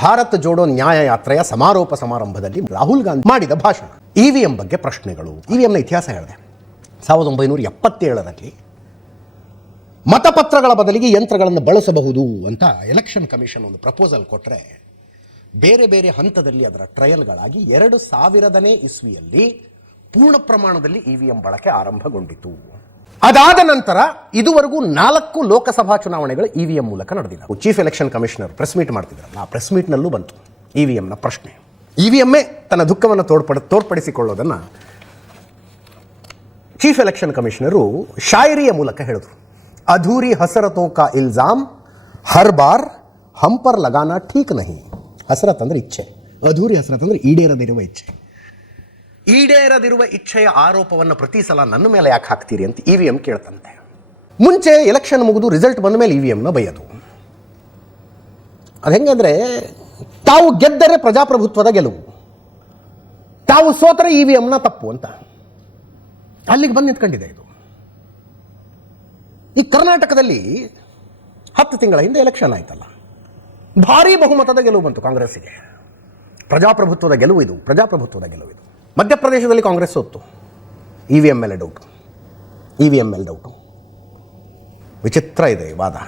ಭಾರತ್ ಜೋಡೋ ನ್ಯಾಯ ಯಾತ್ರೆಯ ಸಮಾರೋಪ ಸಮಾರಂಭದಲ್ಲಿ ರಾಹುಲ್ ಗಾಂಧಿ ಮಾಡಿದ ಭಾಷಣ. ಇ ವಿ ಎಂ ಬಗ್ಗೆ ಪ್ರಶ್ನೆಗಳು. ಇ ವಿ ಎಂನ ಇತಿಹಾಸ ಹೇಳಿದೆ. ಸಾವಿರದ ಒಂಬೈನೂರ ಎಪ್ಪತ್ತೇಳರಲ್ಲಿ ಮತಪತ್ರಗಳ ಬದಲಿಗೆ ಯಂತ್ರಗಳನ್ನು ಬಳಸಬಹುದು ಅಂತ ಎಲೆಕ್ಷನ್ ಕಮಿಷನ್ ಒಂದು ಪ್ರಪೋಸಲ್ ಕೊಟ್ಟರೆ ಬೇರೆ ಬೇರೆ ಹಂತದಲ್ಲಿ ಅದರ ಟ್ರಯಲ್ಗಳಾಗಿ ಎರಡು ಸಾವಿರದನೇ ಇಸ್ವಿಯಲ್ಲಿ ಪೂರ್ಣ ಪ್ರಮಾಣದಲ್ಲಿ ಇ ವಿ ಎಂ ಬಳಕೆ ಆರಂಭಗೊಂಡಿತು. ಅದಾದ ನಂತರ ಇದುವರೆಗೂ ನಾಲ್ಕು ಲೋಕಸಭಾ ಚುನಾವಣೆಗಳು ಇ ವಿ ಎಂ ಮೂಲಕ ನಡೆದಿಲ್ಲ. Chief election commissioner press meet ಮಾಡ್ತಿದ್ರಲ್ಲ, ಆ ಪ್ರೆಸ್ ಮೀಟ್ನಲ್ಲೂ ಬಂತು ಇ ವಿ ಎಂನ ಪ್ರಶ್ನೆ. ಇ ವಿ ತನ್ನ ದುಃಖವನ್ನು ತೋಡ್ಪಡ ತೋರ್ಪಡಿಸಿಕೊಳ್ಳೋದನ್ನು ಚೀಫ್ ಎಲೆಕ್ಷನ್ ಕಮಿಷನರು ಶಾಯರಿಯ ಮೂಲಕ ಹೇಳಿದ್ರು. ಅಧೂರಿ ಹಸರತೋಕ ಇಲ್ಜಾಮ್ ಹರ್ ಬಾರ್ ಹಂಪರ್ ಪರ್ ಲಗಾನ ಠೀಕ್ ನಹಿ. ಹಸರತ್ ಅಂದ್ರೆ ಇಚ್ಛೆ. ಅಧೂರಿ ಹಸರತ್ ಅಂದ್ರೆ ಈಡೇರದಿರುವ ಇಚ್ಛೆ. ಈಡೇರದಿರುವ ಇಚ್ಛೆಯ ಆರೋಪವನ್ನು ಪ್ರತಿ ಸಲ ನನ್ನ ಮೇಲೆ ಯಾಕೆ ಹಾಕ್ತೀರಿ ಅಂತ ಇ ವಿ ಎಂ ಕೇಳ್ತಂತೆ. ಮುಂಚೆ ಎಲೆಕ್ಷನ್ ಮುಗಿದು ರಿಸಲ್ಟ್ ಬಂದ ಮೇಲೆ ಇ ವಿ ಎಮ್ನ ಬೈಯೋದು. ಅದು ಹೆಂಗಂದ್ರೆ ತಾವು ಗೆದ್ದರೆ ಪ್ರಜಾಪ್ರಭುತ್ವದ ಗೆಲುವು. ತಾವು ಸೋತರೆ ಇ ವಿ ಎಮ್ನ ತಪ್ಪು ಅಂತ. ಅಲ್ಲಿಗೆ ಬಂದು ನಿಂತ್ಕೊಂಡಿದೆ ಇದು. ಈ ಕರ್ನಾಟಕದಲ್ಲಿ ಹತ್ತು ತಿಂಗಳ ಹಿಂದೆ ಎಲೆಕ್ಷನ್ ಆಯ್ತಲ್ಲ. ಭಾರೀ ಬಹುಮತದ ಗೆಲುವು ಬಂತು ಕಾಂಗ್ರೆಸ್ಸಿಗೆ. ಪ್ರಜಾಪ್ರಭುತ್ವದ ಗೆಲುವು ಇದು, ಪ್ರಜಾಪ್ರಭುತ್ವದ ಗೆಲುವು ಇದು. ಮಧ್ಯಪ್ರದೇಶದಲ್ಲಿ ಕಾಂಗ್ರೆಸ್ ಸೋತು ಇ ವಿ ಎಂ ಮೇಲೆ ಡೌಟು ಇ ವಿ ಎಂ ಮೇಲೆ ಡೌಟು ವಿಚಿತ್ರ ಇದೆ ವಾದ.